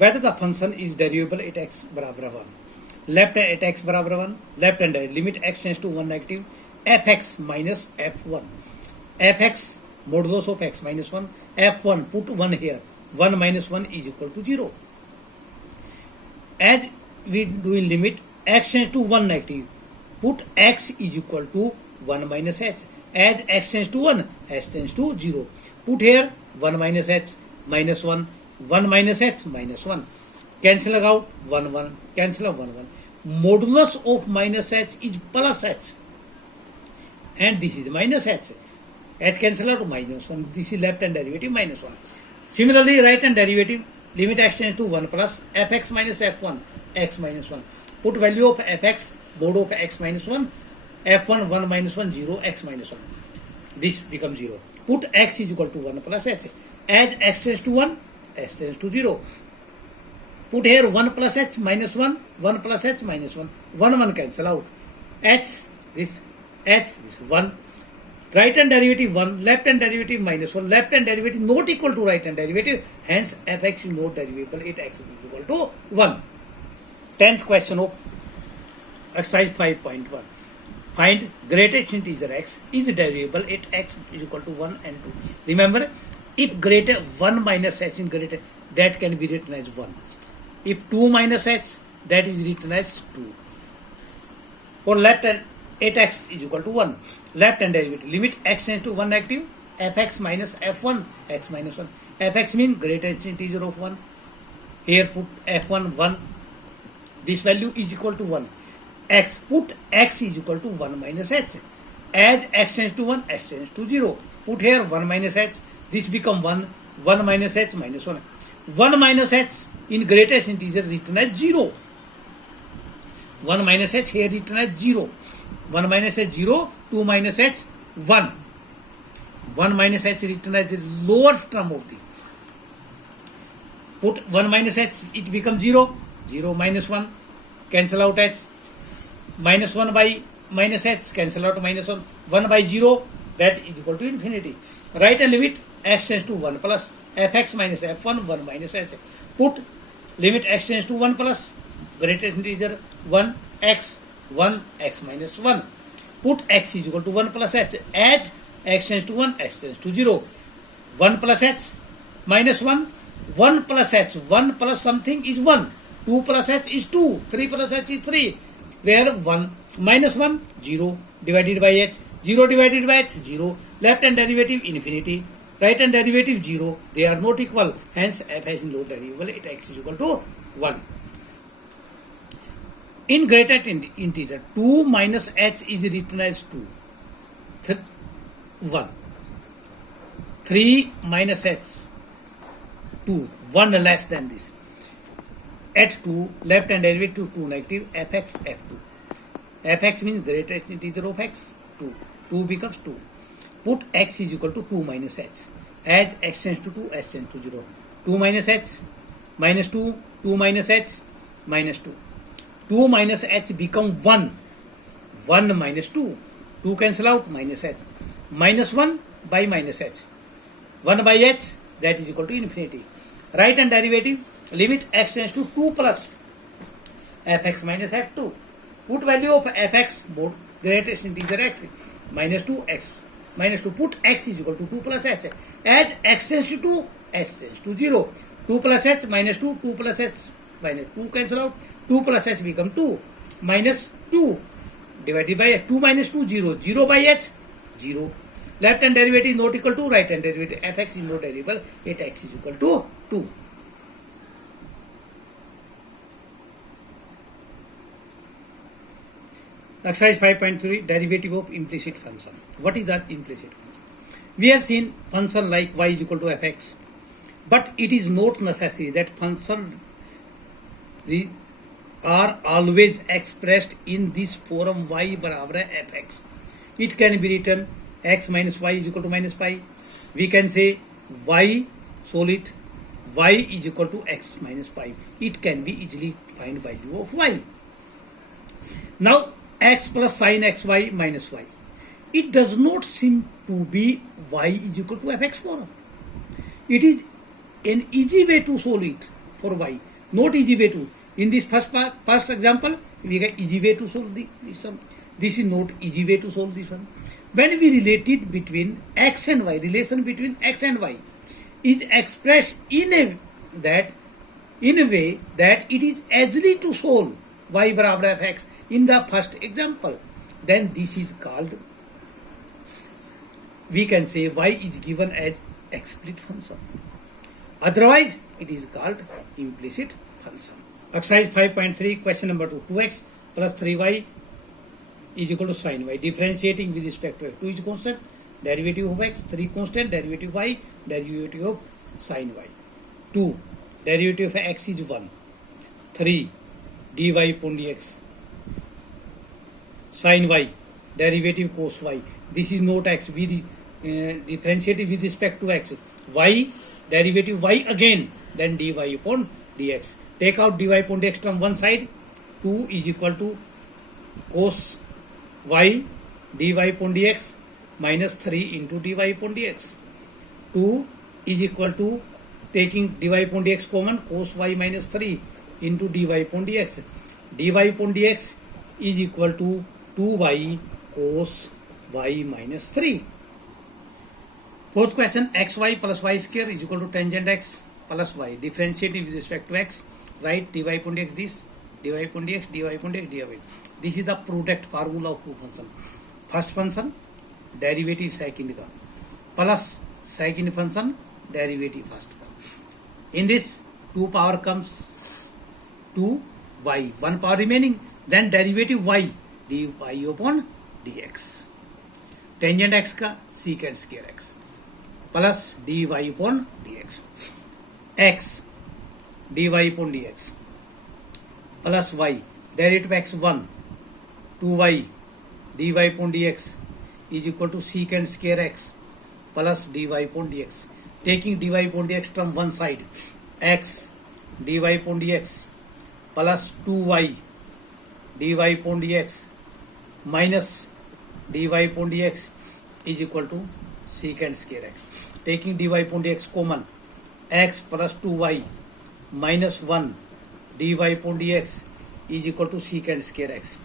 whether the function is derivable at x बराबर 1. Left at x बराबर 1, left hand limit x tends to 1 negative fx minus f1. fx modulus of x minus 1, f1 put 1 here, 1 minus 1 is equal to 0. As we do in limit x tends to 1 negative, put x is equal to 1 minus h. As x tends to 1, h tends to 0. Put here 1 minus h minus 1, 1 minus h minus 1. Cancel out 1 1, cancel out 1 1. Modulus of minus h is plus h, and this is minus h. H cancel out minus 1. This is left hand derivative minus 1. Similarly, right hand derivative limit x tends to 1 plus fx minus f1 x minus 1. Put value of fx mod of x minus 1, f1 1 minus 1 0 x minus 1. This becomes 0. Put x is equal to 1 plus h. As x tends to 1, h tends to 0. Put here 1 plus h minus 1, 1 plus h minus 1. 1 1 cancel out. H this 1. Right hand derivative 1, left hand derivative minus 1, left hand derivative not equal to right hand derivative, hence fx is not derivable at x is equal to 1. 10th question of exercise 5.1. Find greatest integer x is derivable at x is equal to 1 and 2. Remember, if greater 1 minus h is greater, that can be written as 1. If 2 minus h, that is written as 2. For left hand, at x is equal to 1. Left hand derivative limit x tends to 1 negative fx minus f1 x minus 1. fx means greatest integer of 1. Here put f1 1. This value is equal to 1. X put x is equal to 1 minus h. As x tends to 1, h tends to 0. Put here 1 minus h. This become 1. 1 minus h minus 1. 1 minus h in greatest integer written as 0. 1 minus h here written as 0. 1 minus h 0, 2 minus h 1. 1 minus h written as the lower term of the. Put 1 minus h, it becomes 0. 0 minus 1, cancel out h. Minus 1 by minus h, cancel out minus 1. 1 by 0, that is equal to infinity. Right hand limit x tends to 1 plus fx minus f1 1 minus h. Put limit x tends to 1 plus greatest integer 1 x 1 x minus 1. Put x is equal to 1 plus h. As x tends to 1, h tends to 0. 1 plus h minus 1. 1 plus h. 1 plus something is 1. 2 plus h is 2. 3 plus h is 3. Where 1 minus 1, 0 divided by h. 0 divided by h, 0. Left hand derivative infinity. Right hand derivative 0. They are not equal. Hence f has no derivable at x is equal to 1. In greatest integer, 2 minus h is written as 2. 1. 3 minus h, 2. 1 less than this. At 2, left hand derivative 2 negative, fx, f2. fx means greatest integer of x, 2. 2 becomes 2. Put x is equal to 2 minus h. As x tends to 2, h tends to 0. 2 minus h, minus 2, 2 minus h, minus 2. 2 minus h become 1. 1 minus 2. 2 cancel out, minus h. Minus 1 by minus h. 1 by h, that is equal to infinity. Right hand derivative, limit x tends to 2 plus fx minus f2. Put value of fx, both greatest integer x, minus 2x. Minus 2, put x is equal to 2 plus h. As x tends to 2, h tends to 0. 2 plus h minus 2, 2 plus h minus 2 cancel out. 2 plus h become 2. Minus 2 divided by h. 2 minus 2, 0. 0 by h, 0. Left hand derivative is not equal to right hand derivative. fx is not derivable at x is equal to 2. Exercise 5.3, derivative of implicit function. What is that implicit function? We have seen function like y is equal to fx, but it is not necessary that function are always expressed in this form y बराबर है fx. It can be written x minus y is equal to minus pi. We can say y solid y is equal to x minus pi. It can be easily find value of y. Now x plus sin xy minus y. It does not seem to be y is equal to fx form. It is an easy way to solve it for y. Not easy way to. In this first example, we get easy way to solve this sum. This is not easy way to solve this one. When we relate it between x and y, relation between x and y is expressed in a way that it is easily to solve y बराबर f x in the first example, then this is called, we can say y is given as explicit function. Otherwise, it is called implicit function. Exercise 5.3, question number 2. 2x plus 3y is equal to sin y. Differentiating with respect to x. 2 is constant, derivative of x. 3 constant, derivative y, derivative of sin y. 2, derivative of x is 1. 3, dy upon dx. Sin y, derivative cos y. This is not x. We differentiate with respect to x. Y, derivative y again, then dy upon dx. Take out dy upon dx from one side. 2 is equal to cos y dy upon dx minus 3 into dy upon dx. 2 is equal to, taking dy upon dx common, cos y minus 3 into dy upon dx. dy upon dx is equal to 2y cos y minus 3. Fourth question, xy plus y square is equal to tangent x plus y. Differentiating with respect to x. Write dy upon dx this, dy upon dx, dy upon dx, dy. This is the product formula of two functions. First function, derivative second का, plus second function, derivative first का. In this, 2 power comes to y, 1 power remaining, then derivative y, dy upon dx. Tangent x का, secant square x, plus dy upon dx. X, dy upon dx, plus y, derivative x 1, 2y, dy upon dx is equal to secant square x plus dy upon dx. Taking dy upon dx from one side, x dy upon dx plus 2y dy upon dx minus dy upon dx is equal to secant square x. Taking dy upon dx common, x plus 2y minus 1 dy upon dx is equal to secant square x.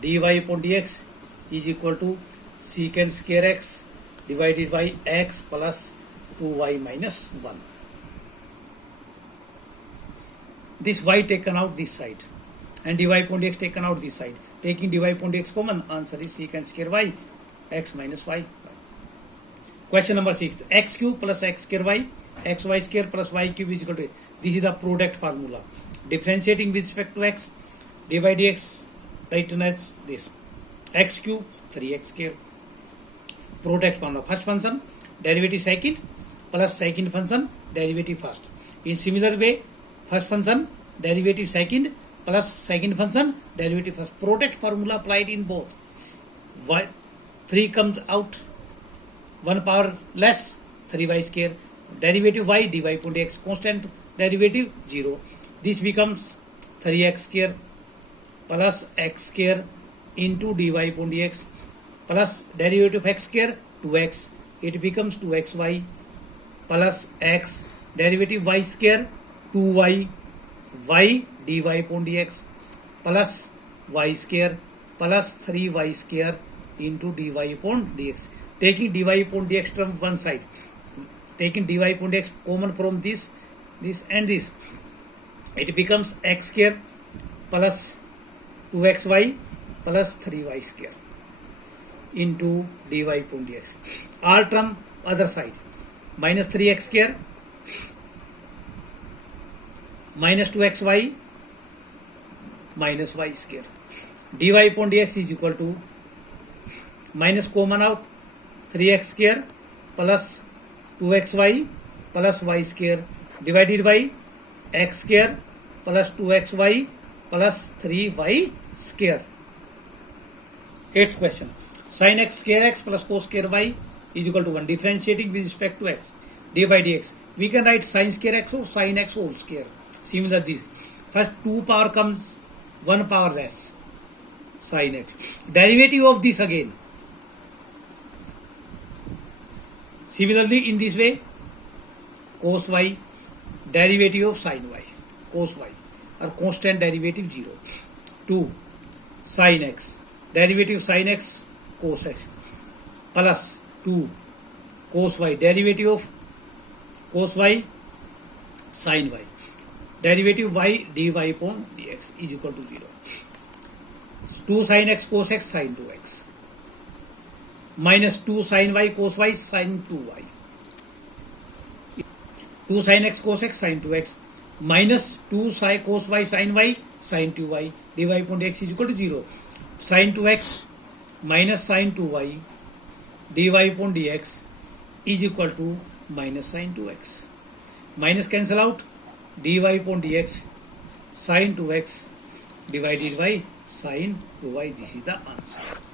dy upon dx is equal to secant square x divided by x plus 2y minus 1. This y taken out this side and dy upon dx taken out this side. Taking dy upon dx common, answer is secant square y, x minus y. Question number 6. X cube plus x square y, xy square plus y cube is equal to, this is the product formula. Differentiating with respect to x, dy by dx, written as this. X cube, 3x square. Product formula. First function, derivative second, plus second function, derivative first. In similar way, first function, derivative second, plus second function, derivative first. Product formula applied in both. 3 comes out, 1 power less, 3y square. Derivative y, dy upon dx, constant derivative 0. This becomes 3x square plus x square into dy upon dx plus derivative of x square 2x. It becomes 2xy plus x, derivative y square 2y, y dy upon dx plus y square plus 3y square into dy upon dx. Taking dy upon dx from one side, taking dy upon dx common from this and this, it becomes x square plus 2xy plus 3y square into dy upon dx. All term other side, minus 3x square minus 2xy minus y square. dy upon dx is equal to, minus common out, 3x square plus 2xy plus y square divided by x square plus 2xy plus 3y square. Eighth question. Sin x square x plus cos square y is equal to 1. Differentiating with respect to x, dy by dx. We can write sin square x or sin x whole square. Similar this. First 2 power comes, 1 power less, sin x. Derivative of this again. Similarly in this way, cos y, derivative of sin y. cos y or constant derivative 0. 2 sin x, derivative sin x cos x plus 2 cos y, derivative of cos y sin y, derivative y dy upon dx is equal to 0. 2 sin x cos x sin 2x minus 2 sin y cos y sin 2y. 2 sin x cos x sin 2x minus 2 cos y sin y sin 2y dy upon dx is equal to 0. Sin 2x minus sin 2y dy upon dx is equal to minus sin 2x. Minus cancel out, dy upon dx sin 2x divided by sin 2y. This is the answer.